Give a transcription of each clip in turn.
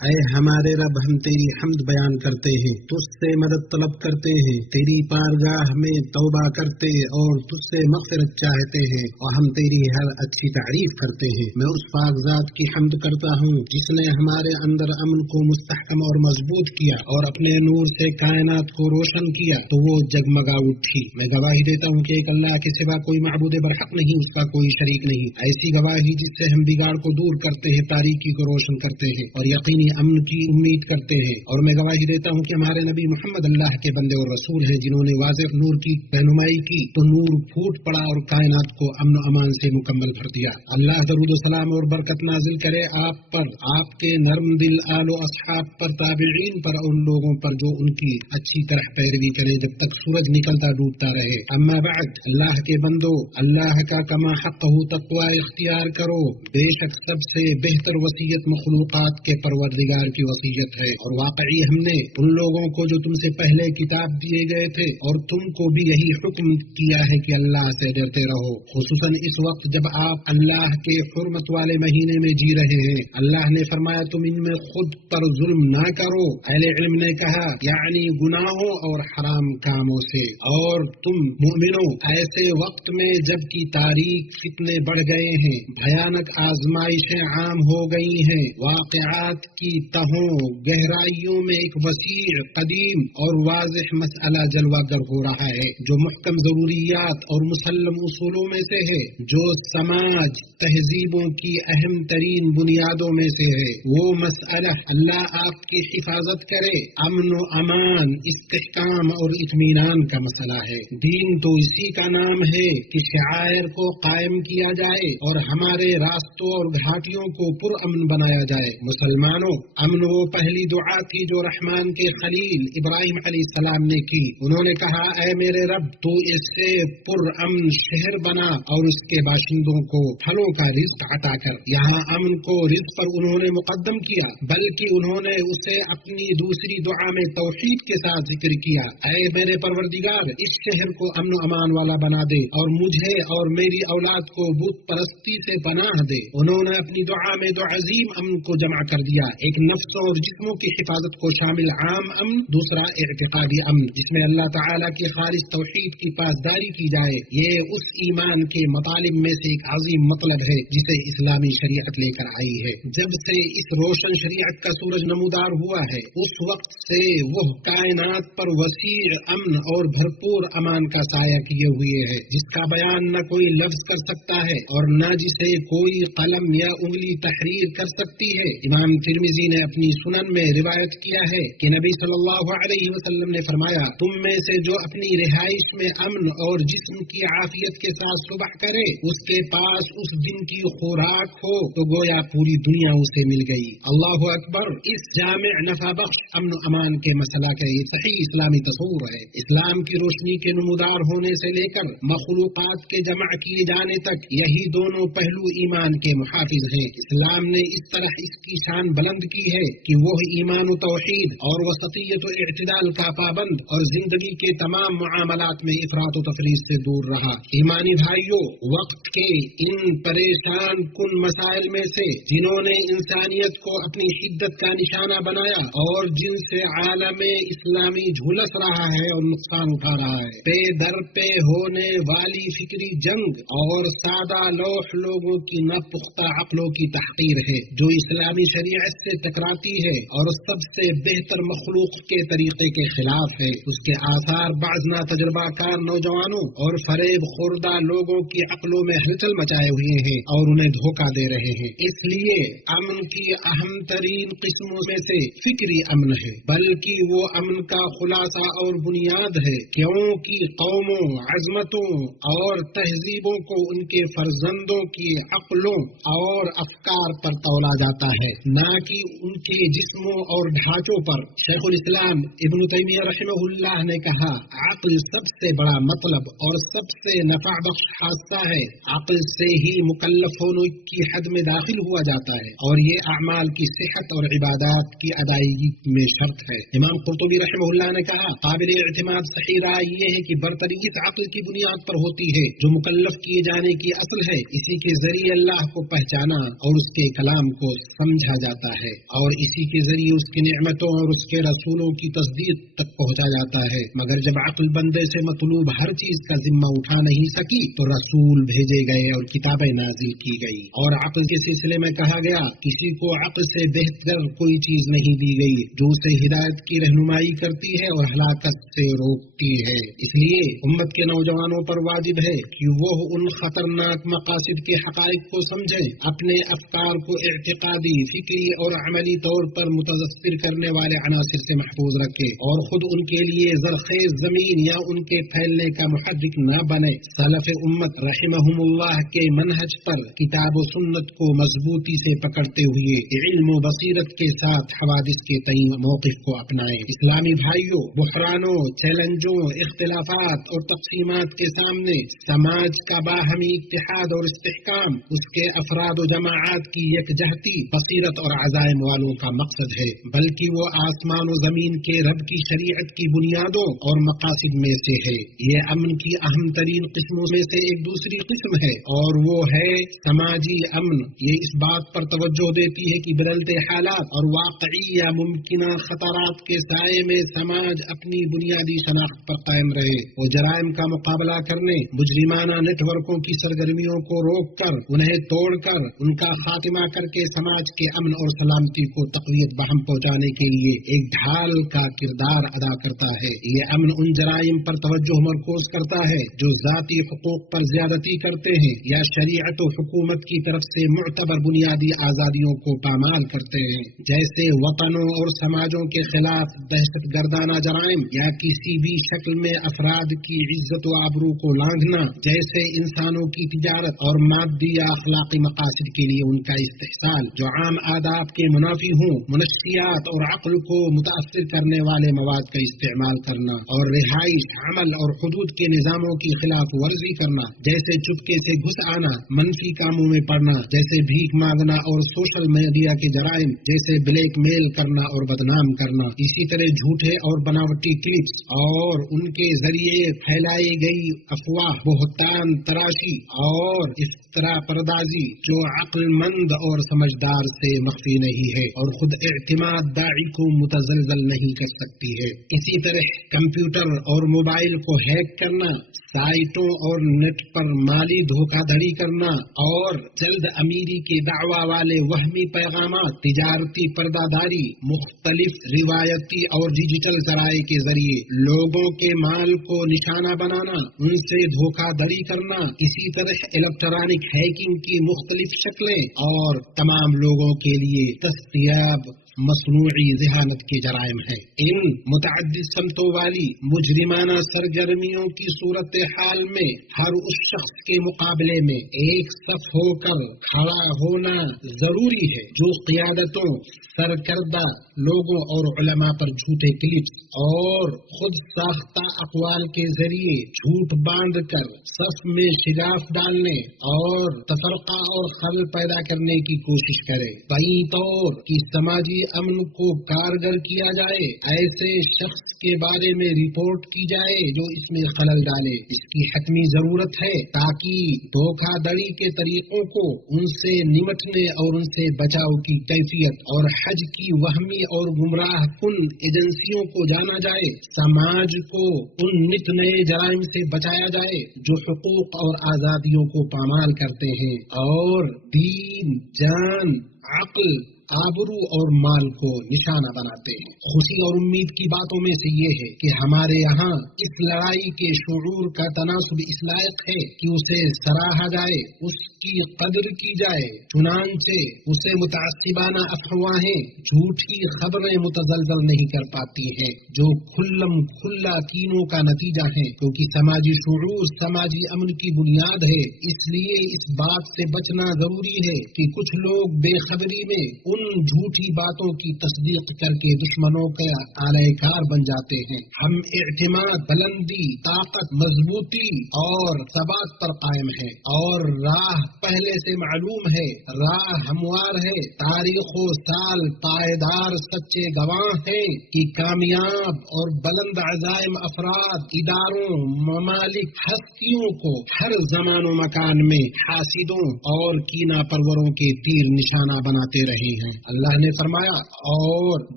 اے ہمارے رب، ہم تیری حمد بیان کرتے ہیں، تجھ سے مدد طلب کرتے ہیں، تیری بارگاہ میں توبہ کرتے اور تجھ سے مغفرت چاہتے ہیں، اور ہم تیری ہر اچھی تعریف کرتے ہیں۔ میں اس پاک ذات کی حمد کرتا ہوں جس نے ہمارے اندر امن کو مستحکم اور مضبوط کیا اور اپنے نور سے کائنات کو روشن کیا تو وہ جگمگا اٹھی۔ میں گواہی دیتا ہوں کہ ایک اللہ کے سوا کوئی معبود برحق نہیں، اس کا کوئی شریک نہیں۔ ایسی گواہی جس سے ہم بگاڑ کو دور کرتے ہیں، تاریکی کو روشن کرتے ہیں اور یقینی امن کی امید کرتے ہیں۔ اور میں گواہی دیتا ہوں کہ ہمارے نبی محمد اللہ کے بندے اور رسول ہیں، جنہوں نے واضح نور کی رہنمائی کی تو نور پھوٹ پڑا اور کائنات کو امن و امان سے مکمل کر دیا۔ اللہ درود و سلام اور برکت نازل کرے آپ پر، آپ کے نرم دل آل و اصحاب پر، تابعین پر، اور ان لوگوں پر جو ان کی اچھی طرح پیروی کرے جب تک سورج نکلتا ڈوبتا رہے۔ اما بعد، اللہ کے بندو، اللہ کا کما حق تقوی اختیار کرو۔ بے شک سب سے بہتر وصیت مخلوقات کے پروردگار کی وصیت ہے، اور واقعی ہم نے ان لوگوں کو جو تم سے پہلے کتاب دیے گئے تھے اور تم کو بھی یہی حکم کیا ہے کہ اللہ سے ڈرتے رہو، خصوصاً اس وقت جب آپ اللہ کے حرمت والے مہینے میں جی رہے ہیں۔ اللہ نے فرمایا تم ان میں خود پر ظلم نہ کرو۔ اہل علم نے کہا یعنی گناہوں اور حرام کاموں سے۔ اور تم مومنوں، ایسے وقت میں جب کی تاریخ فتنے بڑھ گئے ہیں، بھیانک آزمائشیں عام ہو گئی ہیں، واقعات کی تہوں گہرائیوں میں ایک وسیع، قدیم اور واضح مسئلہ جلوہ گر ہو رہا ہے جو محکم ضروریات اور مسلم اصولوں میں سے ہے، جو سماج تہذیبوں کی اہم ترین بنیادوں میں سے ہے۔ وہ مسئلہ، اللہ آپ کی حفاظت کرے، امن و امان، استحکام اور اطمینان کا مسئلہ ہے۔ دین تو اسی کا نام ہے کہ شعائر کو قائم کیا جائے اور ہمارے راستوں اور گھاٹیوں کو پرامن بنایا جائے۔ مسلمانوں، امن وہ پہلی دعا تھی جو رحمان کے خلیل ابراہیم علیہ السلام نے کی۔ انہوں نے کہا اے میرے رب، تو اس سے پرامن شہر بنا اور اس کے باشندوں کو پھلوں کا رزق عطا کر۔ یہاں امن کو رزق پر انہوں نے مقدم کیا، بلکہ انہوں نے اسے اپنی دوسری دعا میں توحید کے ساتھ ذکر کیا۔ اے میرے پروردگار، اس شہر کو امن و امان والا بنا دے اور مجھے اور میری اولاد کو بت پرستی سے پناہ دے۔ انہوں نے اپنی دعا میں دو عظیم امن کو جمع کر دیا، ایک نفسوں اور جسموں کی حفاظت کو شامل عام امن، دوسرا اعتقادی امن جس میں اللہ تعالیٰ کی خالص توحید کی پاسداری کی جائے۔ یہ اس ایمان کے مطالب میں سے ایک عظیم مطلب ہے جسے اسلامی شریعت لے کر آئی ہے۔ جب سے اس روشن شریعت کا سورج نمودار ہوا ہے، اس وقت سے وہ کائنات پر وسیع امن اور بھرپور امان کا سایہ کیے ہوئے ہے، جس کا بیان نہ کوئی لفظ کر سکتا ہے اور نہ جسے کوئی قلم یا انگلی تحریر کر سکتی ہے۔ امام ترمذی نے اپنی سنن میں روایت کیا ہے کہ نبی صلی اللہ علیہ وسلم نے فرمایا تم میں سے جو اپنی رہائش میں امن اور جسم کی عافیت کے ساتھ صبح کرے، اس کے پاس اس دن کی خوراک ہو تو گویا پوری دنیا اسے مل گئی۔ اللہ اکبر۔ اس جامع نفع بخش امن و امان کے مسئلہ کا یہ صحیح اسلامی تصور ہے۔ اسلام کی روشنی کے نمودار ہونے سے لے کر مخلوقات کے جمع کیے جانے تک یہی دونوں پہلو ایمان کے محافظ ہیں۔ اسلام نے اس طرح اس کی شان بلند کی ہے کہ وہ ایمان و توحید اور وسطیت و اعتدال کا پابند اور زندگی کے تمام معاملات میں افراط و تفریط سے دور رہا۔ ایمانی بھائیوں، وقت کے ان پریشان کن مسائل میں سے جنہوں نے انسانیت کو اپنی شدت کا نشانہ بنایا اور جن سے عالم اسلامی جھلس رہا ہے اور نقصان اٹھا رہا ہے، پے در پہ ہونے والی فکری جنگ اور سادہ لوح لوگوں کی ناپختہ عقلوں کی تحقیر ہے جو اسلامی شریعت سے ٹکراتی ہے اور سب سے بہتر مخلوق کے طریقے کے خلاف ہے۔ اس کے آثار بعض ناتجربہ کار نوجوانوں اور فریب خوردہ لوگوں کی عقلوں میں ہلچل مچائے ہوئے ہیں اور انہیں دھوکہ دے رہے ہیں۔ اس لیے امن کی اہم ترین قسموں میں سے فکری امن ہے، بلکہ وہ امن کا خلاصہ اور بنیاد ہے، کیونکہ قوموں، عظمتوں اور تہذیبوں کو ان کے فرزندوں کی عقلوں اور افکار پر تولا جاتا ہے، نہ کہ ان کے جسموں اور ڈھانچوں پر۔ شیخ الاسلام ابن تیمیہ رحمہ اللہ نے کہا عقل سب سے بڑا مطلب اور سب سے نفع بخش حادثہ ہے، عقل سے ہی مکلف ہونے کی حد میں داخل ہوا جاتا ہے اور یہ اعمال کی صحت اور عبادات کی ادائیگی میں شرط ہے۔ امام قرطبی رحمہ اللہ نے کہا قابل اعتماد صحیح رائے یہ ہے کہ برتری اس عقل کی بنیاد پر ہوتی ہے جو مکلف کیے جانے کی اصل ہے، اسی کے ذریعے اللہ کو پہچانا اور اس کے کلام کو سمجھا جاتا ہے۔ ہے اور اسی کے ذریعے اس کی نعمتوں اور اس کے رسولوں کی تصدیق تک پہنچا جاتا ہے۔ مگر جب عقل بندے سے مطلوب ہر چیز کا ذمہ اٹھا نہیں سکی تو رسول بھیجے گئے اور کتابیں نازل کی گئی، اور عقل کے سلسلے میں کہا گیا کسی کو عقل سے بہتر کوئی چیز نہیں دی گئی جو اسے ہدایت کی رہنمائی کرتی ہے اور ہلاکت سے روکتی ہے۔ اس لیے امت کے نوجوانوں پر واجب ہے کہ وہ ان خطرناک مقاصد کے حقائق کو سمجھیں، اپنے افکار کو اعتقادی، فکری اور عملی طور پر متاثر کرنے والے عناصر سے محفوظ رکھے اور خود ان کے لیے زرخیز زمین یا ان کے پھیلنے کا محرک نہ بنے۔ سلف امت رحمہم اللہ کے منہج پر کتاب و سنت کو مضبوطی سے پکڑتے ہوئے علم و بصیرت کے ساتھ حوادث کے تئیں موقف کو اپنائیں۔ اسلامی بھائیوں، بحرانوں، چیلنجوں، اختلافات اور تقسیمات کے سامنے سماج کا باہمی اتحاد اور استحکام، اس کے افراد و جماعات کی یکجہتی بصیرت اور عزائم والوں کا مقصد ہے، بلکہ وہ آسمان و زمین کے رب کی شریعت کی بنیادوں اور مقاصد میں سے ہے۔ یہ امن کی اہم ترین قسموں میں سے ایک دوسری قسم ہے اور وہ ہے سماجی امن۔ یہ اس بات پر توجہ دیتی ہے کہ بدلتے حالات اور واقعی یا ممکنہ خطرات کے سائے میں سماج اپنی بنیادی شناخت پر قائم رہے، وہ جرائم کا مقابلہ کرنے، مجرمانہ نیٹ ورکوں کی سرگرمیوں کو روک کر، انہیں توڑ کر، ان کا خاتمہ کر کے سماج کے امن اور سلامتی کو تقویت بہم پہنچانے کے لیے ایک ڈھال کا کردار ادا کرتا ہے۔ یہ امن ان جرائم پر توجہ مرکوز کرتا ہے جو ذاتی حقوق پر زیادتی کرتے ہیں یا شریعت و حکومت کی طرف سے معتبر بنیادی آزادیوں کو پامال کرتے ہیں، جیسے وطنوں اور سماجوں کے خلاف دہشت گردانہ جرائم یا کسی بھی شکل میں افراد کی عزت و آبرو کو لانگھنا، جیسے انسانوں کی تجارت اور مادی یا اخلاقی مقاصد کے لیے ان کا استحصال جو عام آداب کے منافی ہوں، منشیات اور عقل کو متاثر کرنے والے مواد کا استعمال کرنا، اور رہائش، عمل اور حدود کے نظاموں کی خلاف ورزی کرنا، جیسے چپکے سے گھس آنا، منفی کاموں میں پڑنا جیسے بھیک مانگنا، اور سوشل میڈیا کے جرائم جیسے بلیک میل کرنا اور بدنام کرنا۔ اسی طرح جھوٹے اور بناوٹی کلپس اور ان کے ذریعے پھیلائی گئی افواہ، بہتان تراشی اور افترا پردازی جو عقل مند اور سمجھدار سے مخفی نہیں ہے اور خود اعتماد داعی کو متزلزل نہیں کر سکتی ہے۔ اسی طرح کمپیوٹر اور موبائل کو ہیک کرنا، سائٹوں اور نیٹ پر مالی دھوکہ دھڑی کرنا اور جلد امیری کے دعوی والے وہمی پیغامات، تجارتی پردہ داری، مختلف روایتی اور ڈیجیٹل ذرائع کے ذریعے لوگوں کے مال کو نشانہ بنانا، ان سے دھوکہ دھڑی کرنا، اسی طرح الیکٹرانک ہیکنگ کی مختلف شکلیں اور تمام لوگوں کے لیے دستیاب مصنوعی ذہانت کے جرائم ہیں۔ ان متعدد سمتوں والی مجرمانہ سرگرمیوں کی صورتحال میں ہر اس شخص کے مقابلے میں ایک صف ہو کر کھڑا ہونا ضروری ہے جو قیادتوں، سرکردہ لوگوں اور علماء پر جھوٹے کلپس اور خود ساختہ اقوال کے ذریعے جھوٹ باندھ کر صف میں شگاف ڈالنے اور تفرقہ اور خلل پیدا کرنے کی کوشش کرے۔ بئی طور کی سماجی امن کو کارگر کیا جائے، ایسے شخص کے بارے میں رپورٹ کی جائے جو اس میں خلل ڈالے۔ اس کی حتمی ضرورت ہے تاکہ دھوکہ دڑی کے طریقوں کو، ان سے نمٹنے اور ان سے بچاؤ کی کیفیت اور حج کی وہمی اور گمراہ کن ایجنسیوں کو جانا جائے، سماج کو ان نت نئے جرائم سے بچایا جائے جو حقوق اور آزادیوں کو پامال کرتے ہیں اور دین، جان، عقل، آبرو اور مال کو نشانہ بناتے ہیں۔ خوشی اور امید کی باتوں میں سے یہ ہے کہ ہمارے یہاں اس لڑائی کے شعور کا تناسب اس لائق ہے کہ اسے سراہا جائے، اس کی قدر کی جائے، چنانچہ اسے متعصبانہ افواہیں، جھوٹی خبریں متزلزل نہیں کر پاتی ہیں جو کھلم کھلا کینوں کا نتیجہ ہیں، کیونکہ سماجی شعور سماجی امن کی بنیاد ہے۔ اس لیے اس بات سے بچنا ضروری ہے کہ کچھ لوگ بے خبری میں ان جھوٹی باتوں کی تصدیق کر کے دشمنوں کا آلہ کار بن جاتے ہیں۔ ہم اعتماد، بلندی، طاقت، مضبوطی اور ثبات پر قائم ہیں اور راہ پہلے سے معلوم ہے، راہ ہموار ہے۔ تاریخ و سال پائیدار سچے گواہ ہیں کہ کامیاب اور بلند عزائم افراد، اداروں، ممالک، ہستیوں کو ہر زمان و مکان میں حاسدوں اور کینہ پروروں کے تیر نشانہ بناتے رہے ہیں۔ ہیں۔ اللہ نے فرمایا اور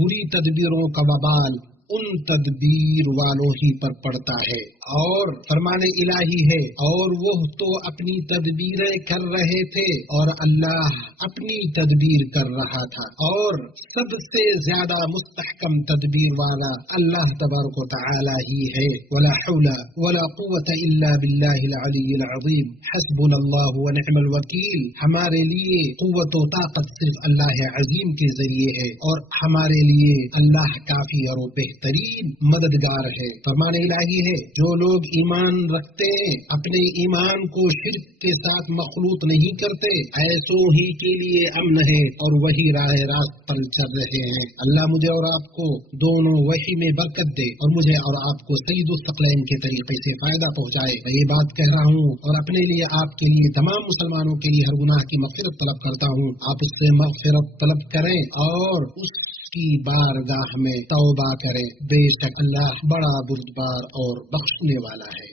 بری تدبیروں کا وبال ان تدبیر والوں ہی پر پڑتا ہے، اور فرمان الہی ہے اور وہ تو اپنی تدبیریں کر رہے تھے اور اللہ اپنی تدبیر کر رہا تھا، اور سب سے زیادہ مستحکم تدبیر والا اللہ تبارک و تعالی ہی ہے۔ ولا حول ولا قوة الا باللہ العلی العظیم، حسبنا اللہ ونعم الوکیل۔ ہمارے لیے قوت و طاقت صرف اللہ عظیم کے ذریعے ہے، اور ہمارے لیے اللہ کافی اور بہترین مددگار ہے۔ فرمان الہی ہے جو لوگ ایمان رکھتے ہیں اپنے ایمان کو شرک کے ساتھ مخلوط نہیں کرتے، ایسوں ہی کے لیے امن ہے اور وہی راہ راست پر چل رہے ہیں۔ اللہ مجھے اور آپ کو دونوں وحی میں برکت دے اور مجھے اور آپ کو سید الثقلین کے طریقے سے فائدہ پہنچائے۔ میں یہ بات کہہ رہا ہوں اور اپنے لیے، آپ کے لیے، تمام مسلمانوں کے لیے ہر گناہ کی مغفرت طلب کرتا ہوں۔ آپ اس سے مغفرت طلب کریں اور اس کی بارگاہ میں توبہ کریں، بے شک اللہ بڑا بردبار اور بخشنے والا ہے۔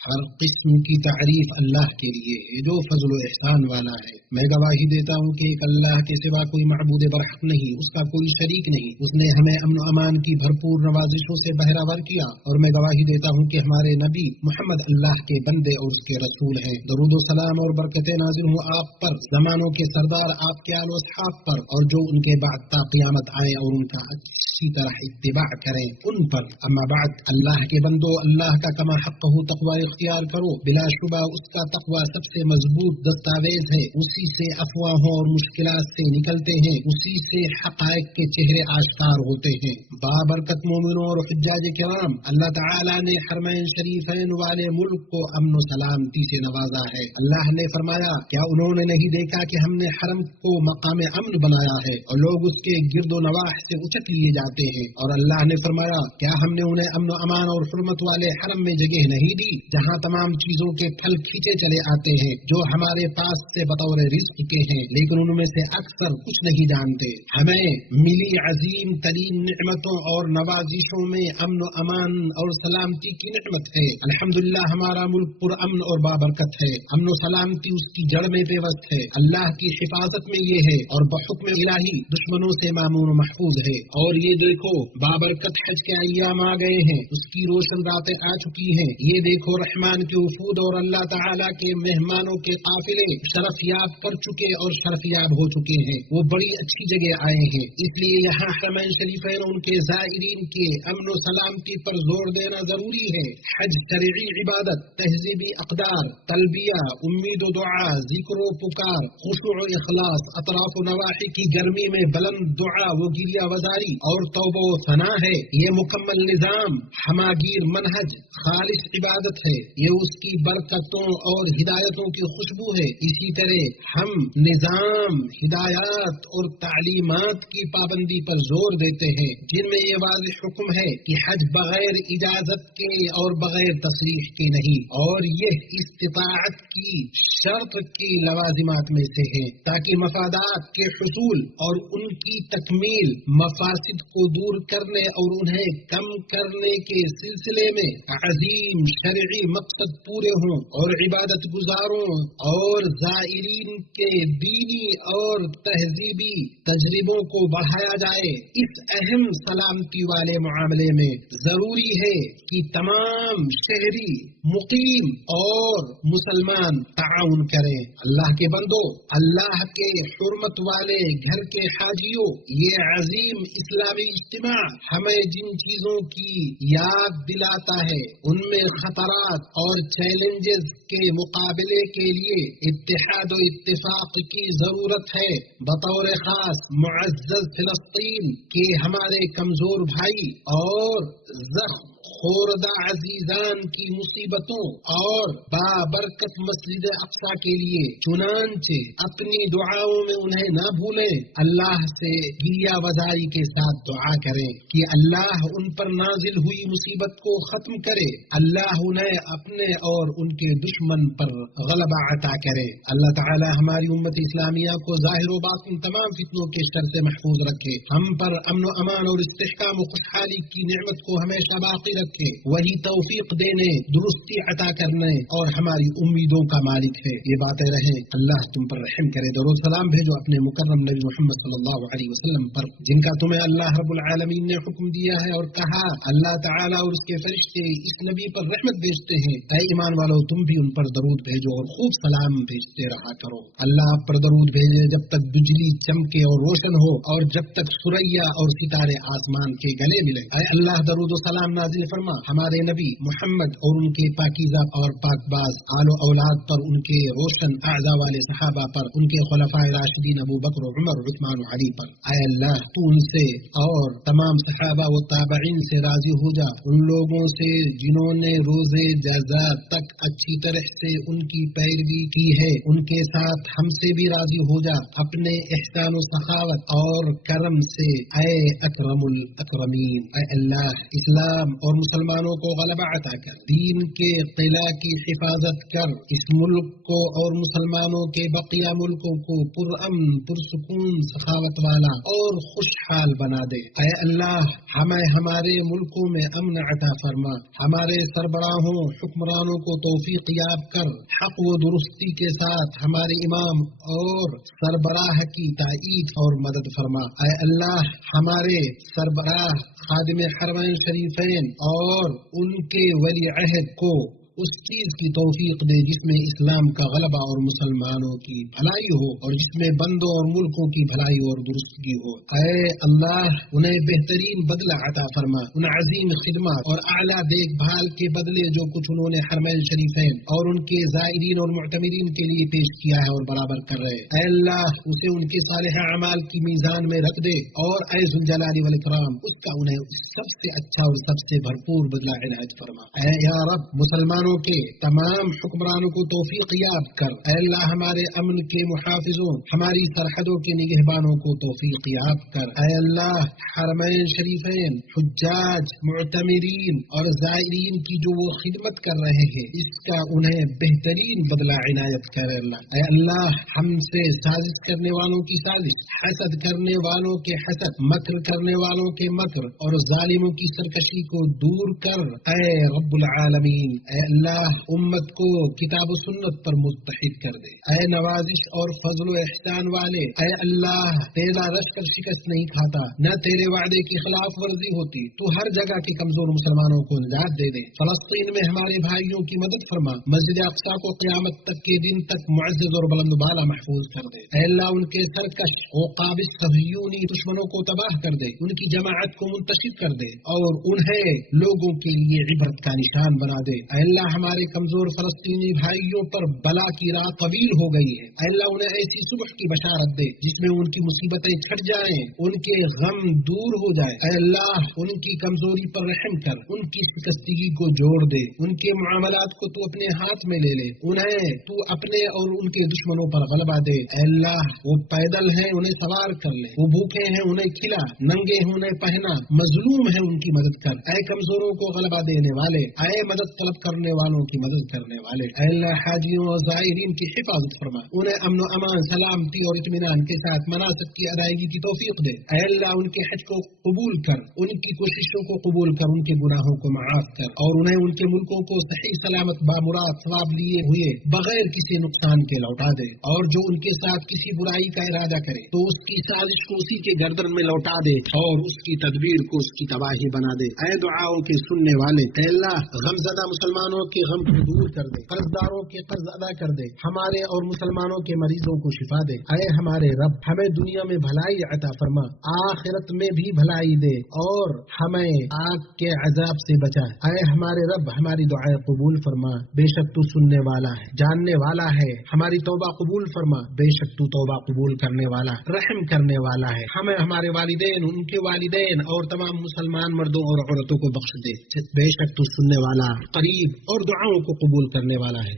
ہر قسم کی تعریف اللہ کے لیے ہے جو فضل و احسان والا ہے۔ میں گواہی دیتا ہوں کہ ایک اللہ کے سوا کوئی معبود برحق نہیں، اس کا کوئی شریک نہیں۔ اس نے ہمیں امن و امان کی بھرپور نوازشوں سے بہرہور کیا، اور میں گواہی دیتا ہوں کہ ہمارے نبی محمد اللہ کے بندے اور اس کے رسول ہیں۔ درود و سلام اور برکتیں نازل ہوں آپ پر، زمانوں کے سردار آپ کے آل و اصحاب پر، اور جو ان کے بعد تا قیامت آئے اور ان کا اچھی طرح اتباع کریں ان پر۔ اما بعد، اللہ کے بندو، اللہ کا کما حق ہو تقوی اختیار کرو۔ بلا شبہ اس کا تقوی سب سے مضبوط دستاویز ہے، اسی سے افواہوں اور مشکلات سے نکلتے ہیں، اسی سے حقائق کے چہرے آشکار ہوتے ہیں۔ بابرکت مومنوں اور حجاج کرام، اللہ تعالی نے حرمین شریفین والے ملک کو امن و سلامتی سے نوازا ہے۔ اللہ نے فرمایا، کیا انہوں نے نہیں دیکھا کہ ہم نے حرم کو مقام امن بنایا ہے اور لوگ اس کے گرد و نواح سے اچک لیے جاتے ہیں؟ اور اللہ نے فرمایا، کیا ہم نے انہیں امن و امان اور حرمت والے حرم میں جگہ نہیں دی جہاں تمام چیزوں کے پھل کھینچے چلے آتے ہیں جو ہمارے پاس سے بطور رزق کے ہیں، لیکن ان میں سے اکثر کچھ نہیں جانتے۔ ہمیں ملی عظیم ترین نعمتوں اور نوازشوں میں امن و امان اور سلامتی کی نعمت ہے۔ الحمدللہ ہمارا ملک پر امن اور بابرکت ہے۔ امن و سلامتی اس کی جڑ میں پیوست ہے، اللہ کی حفاظت میں یہ ہے، اور بحکم الہی دشمنوں سے مامون و محفوظ ہے۔ اور یہ دیکھو، بابرکت حج کے ایام آ گئے ہیں، اس کی روشن راتیں آ چکی ہیں۔ یہ دیکھو، رحمان کے وفود اور اللہ تعالیٰ کے مہمانوں کے قافلے شرف یاب کر چکے اور شرف یاب ہو چکے ہیں، وہ بڑی اچھی جگہ آئے ہیں۔ اس لیے یہاں حرمین شریفین ان کے زائرین کے امن و سلامتی پر زور دینا ضروری ہے۔ حج شرعی عبادت، تہذیبی اقدار، تلبیہ، امید و دعا، ذکر و پکار، خشوع و اخلاص، اطراف و نواحی کی گرمی میں بلند دعا و گریہ وزاری اور توبہ و ثنا ہے۔ یہ مکمل نظام، ہماگیر منہج، خالص عبادت ہے۔ یہ اس کی برکتوں اور ہدایتوں کی خوشبو ہے۔ اسی طرح ہم نظام، ہدایات اور تعلیمات کی پابندی پر زور دیتے ہیں، جن میں یہ واضح حکم ہے کہ حج بغیر اجازت کے اور بغیر تصریح کے نہیں، اور یہ استطاعت کی شرط کی لوازمات میں سے ہے، تاکہ مفادات کے حصول اور ان کی تکمیل، مفاسد کو دور کرنے اور انہیں کم کرنے کے سلسلے میں عظیم شرعی مقصد پورے ہوں، اور عبادت گزاروں اور زائرین کے دینی اور تہذیبی تجربوں کو بڑھایا جائے۔ اس اہم سلامتی والے معاملے میں ضروری ہے کہ تمام شہری، مقیم اور مسلمان تعاون کریں۔ اللہ کے بندو، اللہ کے حرمت والے گھر کے حاجیوں، یہ عظیم اسلامی اجتماع ہمیں جن چیزوں کی یاد دلاتا ہے ان میں خطرات اور چیلنجز کے مقابلے کے لیے اتحاد و اتفاق کی ضرورت ہے، بطور خاص معزز فلسطین کے ہمارے کمزور بھائی اور زخم خوردہ عزیزان کی مصیبتوں اور بابرکت مسجد اقصی کے لیے، چنانچہ اپنی دعاؤں میں انہیں نہ بھولیں۔ اللہ سے گریہ وزاری کے ساتھ دعا کریں کہ اللہ ان پر نازل ہوئی مصیبت کو ختم کرے، اللہ انہیں اپنے اور ان کے دشمن پر غلبہ عطا کرے۔ اللہ تعالی ہماری امت اسلامیہ کو ظاہر و باطن تمام فتنوں کے شر سے محفوظ رکھے، ہم پر امن و امان اور استحکام و خوشحالی کی نعمت کو ہمیشہ باقی رکھے۔ رکھے، وہی توفیق دینے، درستی عطا کرنے اور ہماری امیدوں کا مالک ہے۔ یہ باتیں رہیں، اللہ تم پر رحم کرے۔ درود سلام بھیجو اپنے مکرم نبی محمد صلی اللہ علیہ وسلم پر، جن کا تمہیں اللہ رب العالمین نے حکم دیا ہے اور کہا اللہ تعالیٰ اور اس کے فرشتے اس نبی پر رحمت بھیجتے ہیں۔ اے ایمان والو، تم بھی ان پر درود بھیجو اور خوب سلام بھیجتے رہا کرو۔ اللہ آپ پر درود بھیجے جب تک بجلی چمکے اور روشن ہو، اور جب تک سریا اور ستارے آسمان کے گلے ملے۔ اے اللہ درود و سلام نازل فرما ہمارے نبی محمد اور ان کے پاکیزہ اور پاک باز آل و اولاد پر، ان کے روشن اعضاء والے صحابہ پر، ان کے خلفائے راشدین ابو بکر و عمر و عثمان و علی پر۔ اے اللہ تو ان سے اور تمام صحابہ و تابعین سے راضی ہو جا، ان لوگوں سے جنہوں نے روزے جزا تک اچھی طرح سے ان کی پیروی کی ہے، ان کے ساتھ ہم سے بھی راضی ہو جا اپنے احسان و سخاوت اور کرم سے۔ اے اکرم الاکرمین، اے اللہ اسلام اور مسلمانوں کو غلبہ عطا کر، دین کے قلعہ کی حفاظت کر، اس ملک کو اور مسلمانوں کے بقیہ ملکوں کو پرامن پرسکون سخاوت والا اور خوشحال بنا دے۔ اے اللہ ہمیں ہمارے ملکوں میں امن عطا فرما، ہمارے سربراہوں حکمرانوں کو توفیق یاب کر، حق و درستی کے ساتھ ہمارے امام اور سربراہ کی تائید اور مدد فرما۔ اے اللہ ہمارے سربراہ خادم حرمین شریفین اور ان کے ولی عہد کو اس چیز کی توفیق دے جس میں اسلام کا غلبہ اور مسلمانوں کی بھلائی ہو، اور جس میں بندوں اور ملکوں کی بھلائی اور درستگی ہو۔ اے اللہ انہیں بہترین بدلہ عطا فرما، ان عظیم خدمات اور اعلیٰ دیکھ بھال کے بدلے جو کچھ انہوں نے حرمین شریفین اور ان کے زائرین اور معتمرین کے لیے پیش کیا ہے اور برابر کر رہے۔ اے اللہ اسے ان کے صالح اعمال کی میزان میں رکھ دے، اور اے ذوالجلال والاکرام اس کا انہیں سب سے اچھا اور سب سے بھرپور بدلہ عنایت فرما۔ اے یا رب مسلمانوں کے تمام حکمرانوں کو توفیق یاب کر۔ اے اللہ ہمارے امن کے محافظوں، ہماری سرحدوں کے نگہبانوں کو توفیق یاب کر۔ اے اللہ حرمین شریفین، حجاج، معتمرین اور زائرین کی جو وہ خدمت کر رہے ہیں، اس کا انہیں بہترین بدلہ عنایت کر۔ اے اللہ ہم سے سازش کرنے والوں کی سازش، حسد کرنے والوں کے حسد، مکر کرنے والوں کے مکر اور ظالموں کی سرکشی کو دور کر۔ اے رب العالمین، اے اللہ امت کو کتاب و سنت پر متحد کر دے۔ اے نوازش اور فضل و احسان والے، اے اللہ تیرا رش پر شکست نہیں کھاتا، نہ تیرے وعدے کی خلاف ورزی ہوتی، تو ہر جگہ کے کمزور مسلمانوں کو نجات دے دے۔ فلسطین میں ہمارے بھائیوں کی مدد فرما، مسجد اقصیٰ کو قیامت تک کے دن تک معزز اور بلند بالا محفوظ کر دے۔ اے اللہ ان کے سرکش و قابض صہیونی دشمنوں کو تباہ کر دے، ان کی جماعت کو منتشر کر دے اور انہیں لوگوں کے لیے عبرت کا نشان بنا دے۔ اے اللہ ہمارے کمزور فلسطینی بھائیوں پر بلا کی رات طویل ہو گئی ہے، اے اللہ انہیں ایسی صبح کی بشارت دے جس میں ان کی مصیبتیں چھٹ جائیں، ان کے غم دور ہو جائے۔ اے اللہ ان کی کمزوری پر رحم کر، ان کی شکستگی کو جوڑ دے، ان کے معاملات کو تو اپنے ہاتھ میں لے لے، انہیں تو اپنے اور ان کے دشمنوں پر غلبہ دے۔ اے اللہ وہ پیدل ہیں انہیں سوار کر لے، وہ بھوکے ہیں انہیں کھلا، ننگے ہیں انہیں پہنا، مظلوم ہیں ان کی مدد کر۔ اے کمزوروں کو غلبہ دینے والے، اے مدد طلب کرنے والوں کی مدد کرنے والے، اے اللہ حاجیوں اور زائرین کی حفاظت فرما، انہیں امن و امان، سلامتی اور اطمینان کے ساتھ مناسک کی ادائیگی کی توفیق دے۔ اے اللہ ان کے حج کو قبول کر، ان کی کوششوں کو قبول کر، ان کے گناہوں کو معاف کر، اور انہیں ان کے ملکوں کو صحیح سلامت بامراد ثواب لیے ہوئے بغیر کسی نقصان کے لوٹا دے، اور جو ان کے ساتھ کسی برائی کا ارادہ کرے تو اس کی سازش کو اسی کے گردن میں لوٹا دے، اور اس کی تدبیر کو اس کی تباہی بنا دے۔ اے دعاؤں کے سننے والے، اے اللہ غمزدہ مسلمانوں کے غم کو دور کر دے، قرض داروں کے قرض ادا کر دے، ہمارے اور مسلمانوں کے مریضوں کو شفا دے۔ اے ہمارے رب ہمیں دنیا میں بھلائی عطا فرما، آخرت میں بھی بھلائی دے، اور ہمیں آگ کے عذاب سے بچا۔ اے ہمارے رب ہماری دعائیں قبول فرما، بے شک تو سننے والا ہے، جاننے والا ہے۔ ہماری توبہ قبول فرما، بے شک تو توبہ قبول کرنے والا، رحم کرنے والا ہے۔ ہمیں ہمارے والدین، ان کے والدین اور تمام مسلمان مردوں اور عورتوں کو بخش دے، بے شک تو سننے والا، قریب اور دعاؤں کو قبول کرنے والا ہے۔